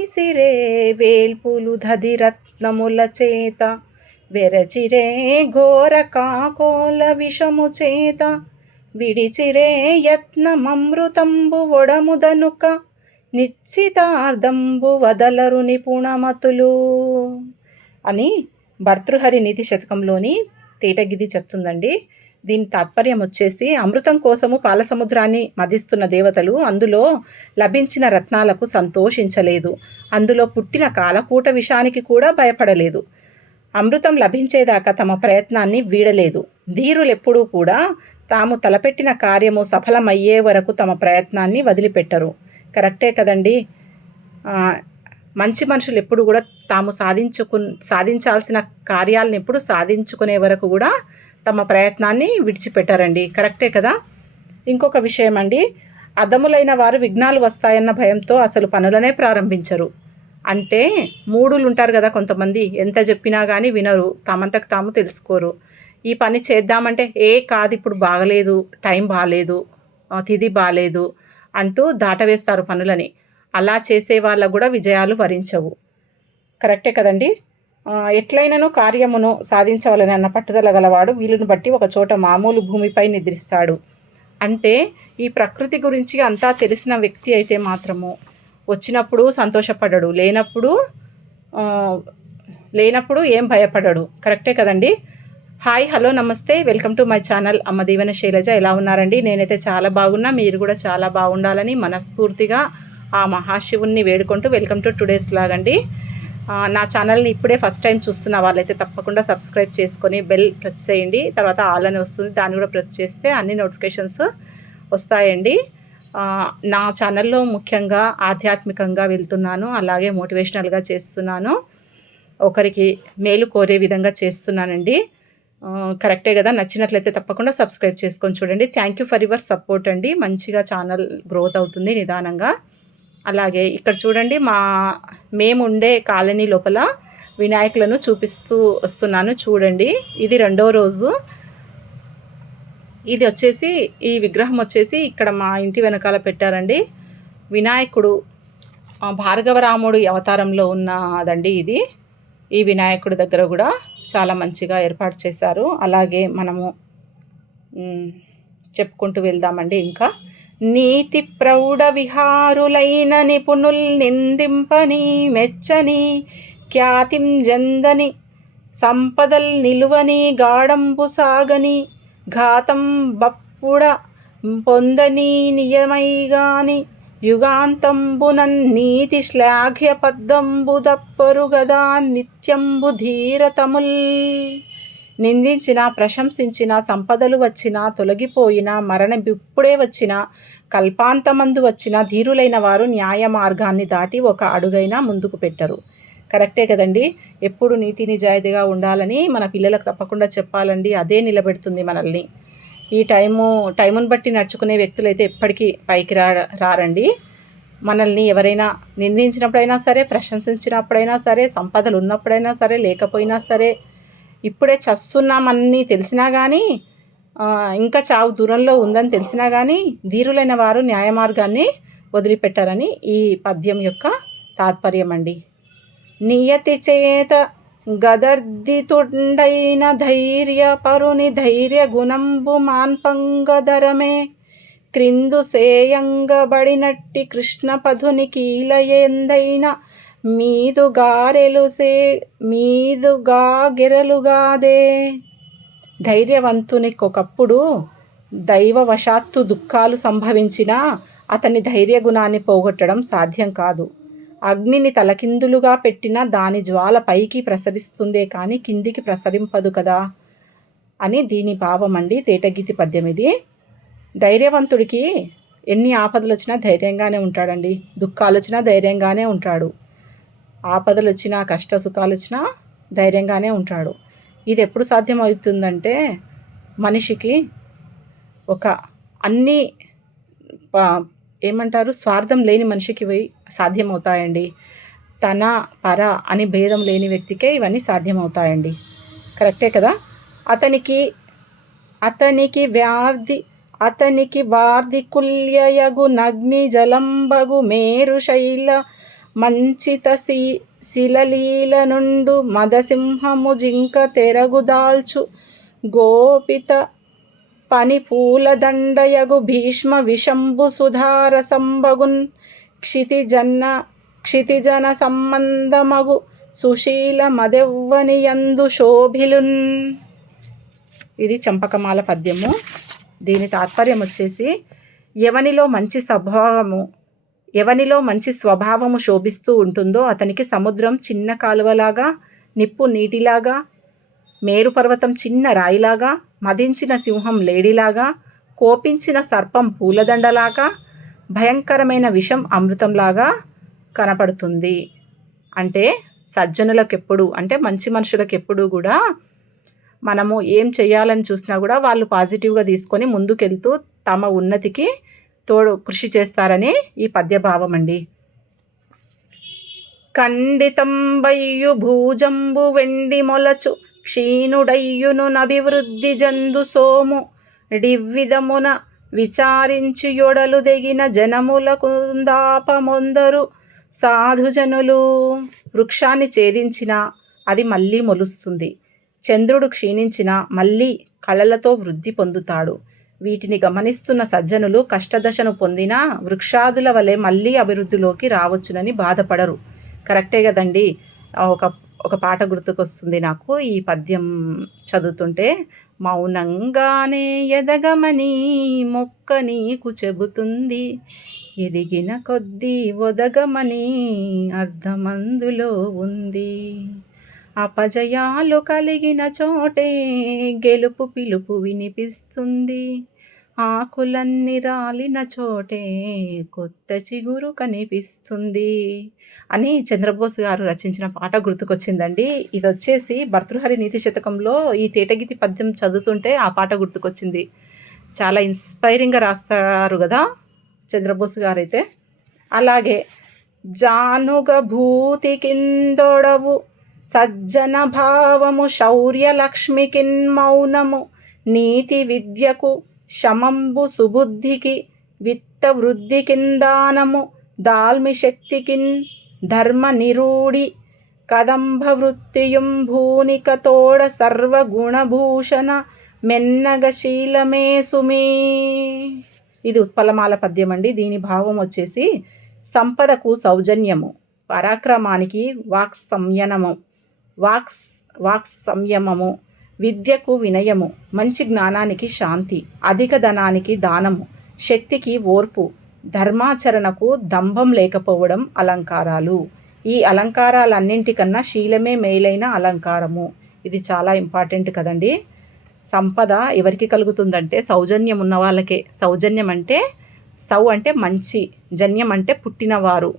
మునిసిరే వేల్పులు దధిరత్నముల చేత వెరచిరే ఘోర కాకోల విషము చేత విడిచిరే యత్నమమృతంబు ఒడముదనుక నిశ్చితార్థంబు వదలరు నిపుణమతులు అని భర్తృహరి నీతి శతకంలోని తేటగిది చెప్తుందండి. దీని తాత్పర్యం వచ్చేసి, అమృతం కోసము పాలసముద్రాన్ని మదిస్తున్న దేవతలు అందులో లభించిన రత్నాలకు సంతోషించలేదు. అందులో పుట్టిన కాలకూట విషానికి కూడా భయపడలేదు. అమృతం లభించేదాకా తమ ప్రయత్నాన్ని వీడలేదు. ధీరులెప్పుడూ కూడా తాము తలపెట్టిన కార్యము సఫలమయ్యే వరకు తమ ప్రయత్నాన్ని వదిలిపెట్టరు. కరెక్టే కదండి. మంచి మనుషులు ఎప్పుడు కూడా తాము సాధించాల్సిన కార్యాలను ఎప్పుడు సాధించుకునే వరకు కూడా తమ ప్రయత్నాన్ని విడిచిపెట్టారండి. కరెక్టే కదా. ఇంకొక విషయం అండి, అదములైన వారు విఘ్నాలు వస్తాయన్న భయంతో అసలు పనులనే ప్రారంభించరు. అంటే మూడులు ఉంటారు కదా కొంతమంది, ఎంత చెప్పినా కానీ వినరు, తమంతకు తాము తెలుసుకోరు. ఈ పని చేద్దామంటే కాదు ఇప్పుడు బాగలేదు, టైం బాగాలేదు, తిథి బాగాలేదు అంటూ దాటవేస్తారు పనులని. అలా చేసే వాళ్ళకు కూడా విజయాలు వరించవు. కరెక్టే కదండి. ఎట్లయినను కార్యమును సాధించవాలని అన్న పట్టుదల గలవాడు వీలును బట్టి ఒక చోట మామూలు భూమిపై నిద్రిస్తాడు. అంటే ఈ ప్రకృతి గురించి అంతా తెలిసిన వ్యక్తి అయితే మాత్రము వచ్చినప్పుడు సంతోషపడడు, లేనప్పుడు ఏం భయపడడు. కరెక్టే కదండి. హాయ్, హలో, నమస్తే, వెల్కమ్ టు మై ఛానల్ అమ్మ దీవెన శైలజ. ఎలా ఉన్నారండి? నేనైతే చాలా బాగున్నా, మీరు కూడా చాలా బాగుండాలని మనస్ఫూర్తిగా ఆ మహాశివుణ్ణి వేడుకుంటూ వెల్కమ్ టు టుడేస్ వ్లాగ్ అండి. నా ఛానల్ని ఇప్పుడే ఫస్ట్ టైం చూస్తున్న వాళ్ళైతే తప్పకుండా సబ్స్క్రైబ్ చేసుకొని బెల్ ప్రెస్ చేయండి. తర్వాత ఆల్ అని వస్తుంది, దాన్ని కూడా ప్రెస్ చేస్తే అన్ని నోటిఫికేషన్స్ వస్తాయండి. నా ఛానల్లో ముఖ్యంగా ఆధ్యాత్మికంగా వెళ్తున్నాను, అలాగే మోటివేషనల్గా చేస్తున్నాను, ఒకరికి మేలు కోరే విధంగా చేస్తున్నానండి. కరెక్టే కదా. నచ్చినట్లయితే తప్పకుండా సబ్స్క్రైబ్ చేసుకొని చూడండి. Thank you for your support అండి. మంచిగా ఛానల్ గ్రోత్ అవుతుంది నిదానంగా. అలాగే ఇక్కడ చూడండి, మేము ఉండే కాలనీ లోపల వినాయకులను చూపిస్తూ వస్తున్నాను చూడండి. ఇది 2వ రోజు. ఇది వచ్చేసి, ఈ విగ్రహం వచ్చేసి ఇక్కడ మా ఇంటి వెనకాల పెట్టారండి. వినాయకుడు భార్గవరాముడు అవతారంలో ఉన్నదండి ఇది. ఈ వినాయకుడి దగ్గర కూడా చాలా మంచిగా ఏర్పాటు చేశారు. అలాగే మనము చెప్పుకుంటూ వెళ్దామండి. ఇంకా నీతి ప్రౌఢ విహారులైన నిపుణుల్ నిందింపని మెచ్చని ఖ్యాతిం జందని సంపదల్ నిలువని గాడంబు సాగని ఘాతం బప్పుడ పొందని నియమైగాని యుగాంతంబునన్ నీతి శ్లాఘ్య పద్దంబు దప్పరు గదా నిత్యంబు ధీరతముల్. నిందించిన, ప్రశంసించిన, సంపదలు వచ్చినా, తొలగిపోయినా, మరణం ఇప్పుడే వచ్చినా, కల్పాంతమందు వచ్చిన ధీరులైన వారు న్యాయ మార్గాన్ని దాటి ఒక అడుగైనా ముందుకు పెట్టరు. కరెక్టే కదండి. ఎప్పుడు నీతి నిజాయితీగా ఉండాలని మన పిల్లలకు తప్పకుండా చెప్పాలండి. అదే నిలబెడుతుంది మనల్ని. ఈ టైమును బట్టి నడుచుకునే వ్యక్తులైతే ఎప్పటికీ పైకి రారండి. మనల్ని ఎవరైనా నిందించినప్పుడైనా సరే, ప్రశంసించినప్పుడైనా సరే, సంపదలు ఉన్నప్పుడైనా సరే, లేకపోయినా సరే, ఇప్పుడే చస్తున్నామని తెలిసినా కానీ, ఇంకా చావు దూరంలో ఉందని తెలిసినా కానీ ధీరులైన వారు న్యాయ మార్గాన్ని వదిలిపెట్టారని ఈ పద్యం యొక్క తాత్పర్యం అండి. నియతి చేత గదర్దితుండైన ధైర్య పరుని ధైర్య గుణంబు మాన్పంగధరమే క్రిందు సేయంగబడినట్టి కృష్ణ పధుని కీలయందైన మీదుగా గెరలుగాదే. ధైర్యవంతునికి ఒకప్పుడు దైవవశాత్తు దుఃఖాలు సంభవించినా అతని ధైర్య గుణాన్ని పోగొట్టడం సాధ్యం కాదు. అగ్నిని తలకిందులుగా పెట్టినా దాని జ్వాల పైకి ప్రసరిస్తుందే కానీ కిందికి ప్రసరింపదు కదా అని దీని భావం అండి. తేటగీతి పద్యం ఇది. ధైర్యవంతుడికి ఎన్ని ఆపదలు వచ్చినా ధైర్యంగానే ఉంటాడండి. దుఃఖాలు వచ్చినా ధైర్యంగానే ఉంటాడు. ఆపదలు వచ్చినా, కష్ట సుఖాలు వచ్చినా ధైర్యంగానే ఉంటాడు. ఇది ఎప్పుడు సాధ్యమవుతుందంటే మనిషికి ఒక అన్నీ ఏమంటారు, స్వార్థం లేని మనిషికి సాధ్యమవుతాయండి. తన పర అని భేదం లేని వ్యక్తికే ఇవన్నీ సాధ్యమవుతాయండి. కరెక్టే కదా. అతనికి వార్ధికుల్యయగు నగ్ని జలంబగు మేరు శైల మంచిత శిలలీల నుండు మదసింహము జింక తెరగుదాల్చు గోపిత పని పూలదండయగు భీష్మ విషంబు సుధారసంబగున్ క్షితిజన సంబంధమగు సుశీల మదెవ్వనియందు శోభిలున్. ఇది చంపకమాల పద్యము. దీని తాత్పర్యం వచ్చేసి, ఎవనిలో మంచి స్వభావము శోభిస్తూ ఉంటుందో అతనికి సముద్రం చిన్న కాలువలాగా, నిప్పు నీటిలాగా, మేరు పర్వతం చిన్న రాయిలాగా, మదించిన సింహం లేడిలాగా, కోపించిన సర్పం పూలదండలాగా, భయంకరమైన విషం అమృతంలాగా కనపడుతుంది. అంటే సజ్జనులకు ఎప్పుడు, అంటే మంచి మనుషులకు ఎప్పుడు కూడా మనము ఏం చేయాలని చూసినా కూడా వాళ్ళు పాజిటివ్గా తీసుకొని ముందుకెళ్తూ తమ ఉన్నతికి కృషి చేస్తారని ఈ పద్యభావం అండి. ఖండితంబయ్యు భూజంబు వెండి మొలచు క్షీణుడయ్యును నభివృద్ధి జందు సోము డివ్విధమున విచారించి యొడలు దెగిన జనములకుందాపమొందరు సాధుజనులు. వృక్షాన్ని ఛేదించినా అది మళ్ళీ మొలుస్తుంది. చంద్రుడు క్షీణించినా మళ్ళీ కళలతో వృద్ధి పొందుతాడు. వీటిని గమనిస్తున్న సజ్జనులు కష్టదశను పొందినా వృక్షాదుల వలె మళ్ళీ అభివృద్ధిలోకి రావచ్చునని బాధపడరు. కరెక్టే కదండి. ఒక పాట గుర్తుకొస్తుంది నాకు ఈ పద్యం చదువుతుంటే. మౌనంగానే ఎదగమని మొక్క నీకు చెబుతుంది, ఎదిగిన కొద్దీ ఒదగమని అర్థమందులో ఉంది. అపజయాలు కలిగిన చోటే గెలుపు పిలుపు వినిపిస్తుంది, ఆకులన్నీ రాలిన చోటే కొత్త చిగురు కనిపిస్తుంది అని చంద్రబోస్ గారు రచించిన పాట గుర్తుకొచ్చిందండి. ఇది వచ్చేసి భర్తృహరి నీతి శతకంలో ఈ తేటగీతి పద్యం చదువుతుంటే ఆ పాట గుర్తుకొచ్చింది. చాలా ఇన్స్పైరింగ్గా రాస్తారు కదా చంద్రబోస్ గారు అయితే. అలాగే జానుగ భూతి కిందొడవు సజ్జన భావము శౌర్య లక్ష్మికిన్ మౌనము నీతి విద్యకు శమంబు సుబుద్ధికి విత్త వృద్ధికిన్ దానము దాల్మి శక్తికిన్ ధర్మ నిరూఢి కదంబ వృత్తియుం భూనిక తోడ సర్వగుణభూషణ మెన్నగ శీలమే సుమీ. ఇది ఉత్పలమాల పద్యం అండి. దీని భావం వచ్చేసి, సంపదకు సౌజన్యము, పరాక్రమానికి వాక్ సంయమము, విద్యకు వినయము, మంచి జ్ఞానానికి శాంతి, అధిక ధనానికి దానము, శక్తికి ఓర్పు, ధర్మాచరణకు దంభం లేకపోవడం అలంకారాలు. ఈ అలంకారాలన్నింటికన్నా శీలమే మేలైన అలంకారము. ఇది చాలా ఇంపార్టెంట్ కదండి. సంపద ఎవరికి కలుగుతుందంటే సౌజన్యం ఉన్న వాళ్ళకే. సౌజన్యం అంటే సౌ అంటే మంచి, జన్యం అంటే పుట్టినవారు,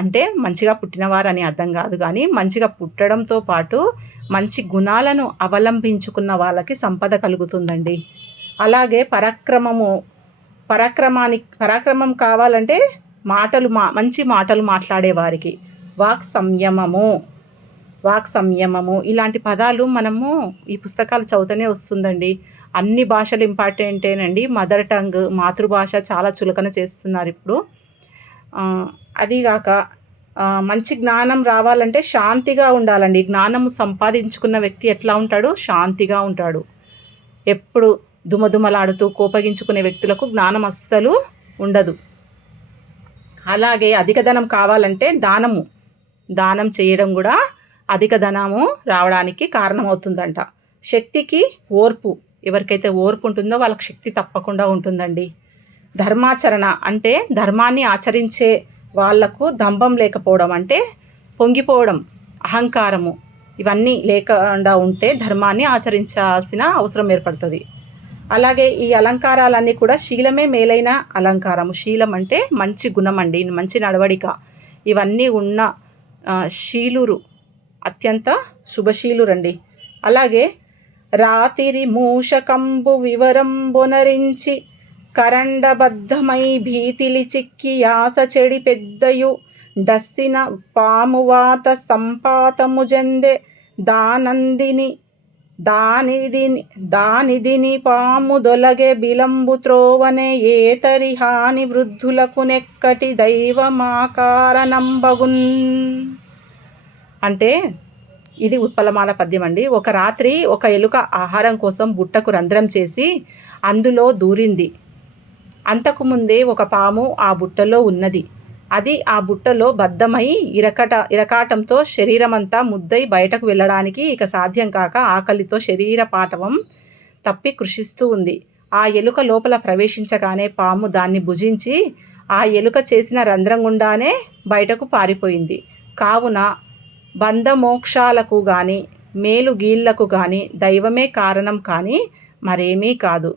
అంటే మంచిగా పుట్టినవారు అని అర్థం కాదు, కానీ మంచిగా పుట్టడంతో పాటు మంచి గుణాలను అవలంబించుకున్న వాళ్ళకి సంపద కలుగుతుందండి. అలాగే పరాక్రమం కావాలంటే మంచి మాటలు మాట్లాడేవారికి వాక్ సంయమము ఇలాంటి పదాలు మనము ఈ పుస్తకాలు చదువుతూనే వస్తుందండి. అన్ని భాషలు ఇంపార్టెంటేనండి. మదర్ టంగ్, మాతృభాష చాలా చులకన చేస్తున్నారు ఇప్పుడు. అదిగాక మంచి జ్ఞానం రావాలంటే శాంతిగా ఉండాలండి. జ్ఞానము సంపాదించుకున్న వ్యక్తి ఎట్లా ఉంటాడు? శాంతిగా ఉంటాడు. ఎప్పుడు దుమదుమలాడుతూ కోపగించుకునే వ్యక్తులకు జ్ఞానం అస్సలు ఉండదు. అలాగే అధిక ధనం కావాలంటే దానం చేయడం కూడా అధిక ధనము రావడానికి కారణమవుతుందంట. శక్తికి ఓర్పు, ఎవరికైతే ఓర్పు ఉంటుందో వాళ్ళకి శక్తి తప్పకుండా ఉంటుందండి. ధర్మాచరణ అంటే ధర్మాన్ని ఆచరించే వాళ్లకు దంభం లేకపోవడం, అంటే పొంగిపోవడం, అహంకారము ఇవన్నీ లేకుండా ఉంటే ధర్మాన్ని ఆచరించాల్సిన అవసరం ఏర్పడుతుంది. అలాగే ఈ అలంకారాలన్నీ కూడా శీలమే మేలైన అలంకారము. శీలం అంటే మంచి గుణం అండి, మంచి నడవడిక. ఇవన్నీ ఉన్న శీలురు అత్యంత శుభశీలురండి. అలాగే రాతిరి మూషకంబు వివరంబొనరించి కరండబద్ధమై భీతిలి చిక్కి యాస చెడి పెద్దయు డస్సిన పామువాత సంపాతము జందె దానిదిని పాము దొలగే బిలంబు త్రోవనే ఏతరి హాని వృద్ధులకు నెక్కటి దైవమాకారనంబగున్. అంటే ఇది ఉత్పలమాల పద్యం అండి. ఒక రాత్రి ఒక ఎలుక ఆహారం కోసం బుట్టకు రంధ్రం చేసి అందులో దూరింది. అంతకుముందే ఒక పాము ఆ బుట్టలో ఉన్నది. అది ఆ బుట్టలో బద్ధమై ఇరకాటంతో శరీరమంతా ముద్దై బయటకు వెళ్ళడానికి ఇక సాధ్యం కాక ఆకలితో శరీరపాటవం తప్పి కృషిస్తూ ఉంది. ఆ ఎలుక లోపల ప్రవేశించగానే పాము దాన్ని భుజించి ఆ ఎలుక చేసిన రంధ్రం గుండానే బయటకు పారిపోయింది. కావున బంధమోక్షాలకు కానీ మేలు గీళ్లకు కానీ దైవమే కారణం కానీ మరేమీ కాదు.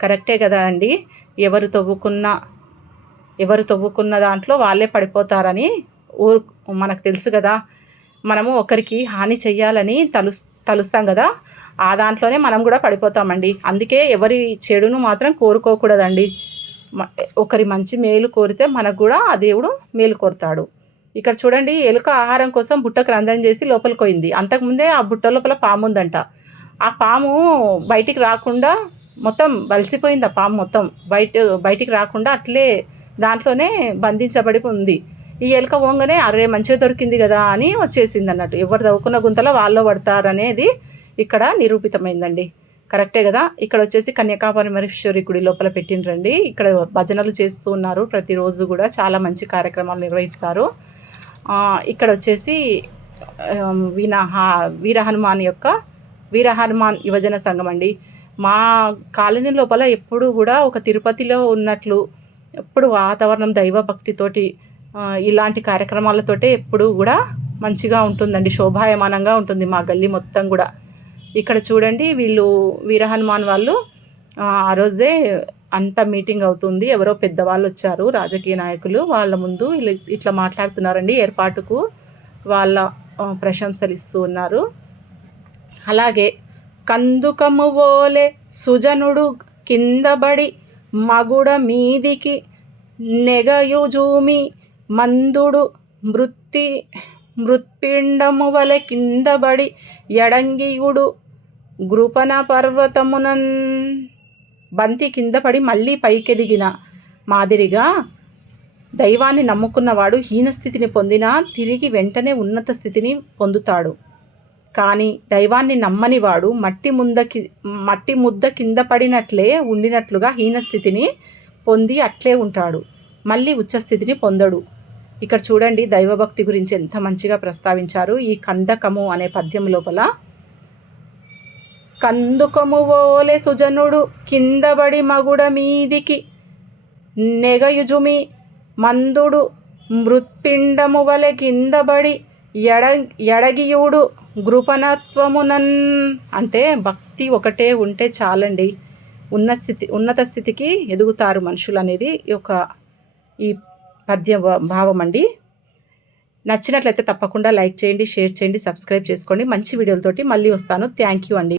కరెక్టే కదా అండి. ఎవరు తవ్వుకున్న దాంట్లో వాళ్ళే పడిపోతారని మనకు తెలుసు కదా. మనము ఒకరికి హాని చెయ్యాలని తలుస్తాం కదా, ఆ దాంట్లోనే మనం కూడా పడిపోతామండి. అందుకే ఎవరి చెడును మాత్రం కోరుకోకూడదండి. ఒకరి మంచి మేలు కోరితే మనకు కూడా ఆ దేవుడు మేలు కోరుతాడు. ఇక్కడ చూడండి, ఎలుక ఆహారం కోసం బుట్టకు రంధ్రం చేసి లోపలికి పోయింది. అంతకుముందే ఆ బుట్ట లోపల పాము ఉందంట. ఆ పాము బయటికి రాకుండా మొత్తం బలిసిపోయింది. ఆ పాము మొత్తం బయటికి రాకుండా అట్లే దాంట్లోనే బంధించబడి ఉంది. ఈ ఎలుక పోగానే అరే మంచిగా దొరికింది కదా అని వచ్చేసింది అన్నట్టు. ఎవరు తవ్వుకున్న గుంతలో వాళ్ళు పడతారనేది ఇక్కడ నిరూపితమైందండి. కరెక్టే కదా. ఇక్కడ వచ్చేసి కన్యకాపరమేశ్వరి గుడి లోపల పెట్టిండ్రండి. ఇక్కడ భజనలు చేస్తూ ఉన్నారు. ప్రతిరోజు కూడా చాలా మంచి కార్యక్రమాలు నిర్వహిస్తారు. ఇక్కడ వచ్చేసి వీర హనుమాన్ యువజన సంఘం అండి. మా కాలనీ లోపల ఎప్పుడు కూడా ఒక తిరుపతిలో ఉన్నట్లు ఎప్పుడు వాతావరణం దైవభక్తితోటి ఇలాంటి కార్యక్రమాలతోటే ఎప్పుడు కూడా మంచిగా ఉంటుందండి. శోభాయమానంగా ఉంటుంది మా గల్లీ మొత్తం కూడా. ఇక్కడ చూడండి, వీళ్ళు వీర హనుమాన్ వాళ్ళు ఆ రోజే అంత మీటింగ్ అవుతుంది. ఎవరో పెద్దవాళ్ళు వచ్చారు, రాజకీయ నాయకులు. వాళ్ళ ముందు ఇట్లా మాట్లాడుతున్నారండి. ఏర్పాటుకు వాళ్ళ ప్రశంసలు ఇస్తూ ఉన్నారు. అలాగే కందుకము ఓలే సుజనుడు కిందబడి మగుడ మీదికి నెగయుజూమి మందుడు మృత్పిండము వలె కిందబడి ఎడంగియుడు గృపన పర్వతమునన్. బంతి కింద పడి మళ్ళీ పైకెదిగిన మాదిరిగా దైవాన్ని నమ్ముకున్నవాడు హీనస్థితిని పొందినా తిరిగి వెంటనే ఉన్నత స్థితిని పొందుతాడు. కానీ దైవాన్ని నమ్మని వాడు మట్టి ముద్ద కింద పడినట్లే ఉండినట్లుగా హీనస్థితిని పొంది అట్లే ఉంటాడు, మళ్ళీ ఉచ్చస్థితిని పొందడు. ఇక్కడ చూడండి, దైవభక్తి గురించి ఎంత మంచిగా ప్రస్తావించారు ఈ కందకము అనే పద్యం లోపల. కందుకము ఓలే సుజనుడు కిందబడి మగుడ మీదికి నెగయుజుమి మందుడు మృత్పిండము వలె కిందబడి ఎడగియుడు గృపనత్వమునన్. అంటే భక్తి ఒకటే ఉంటే చాలండి, ఉన్నత స్థితికి ఎదుగుతారు మనుషులు అనేది ఈ పద్య భావం అండి. నచ్చినట్లయితే తప్పకుండా లైక్ చేయండి, షేర్ చేయండి, సబ్స్క్రైబ్ చేసుకోండి. మంచి వీడియోలతోటి మళ్ళీ వస్తాను. థ్యాంక్ యూ అండి.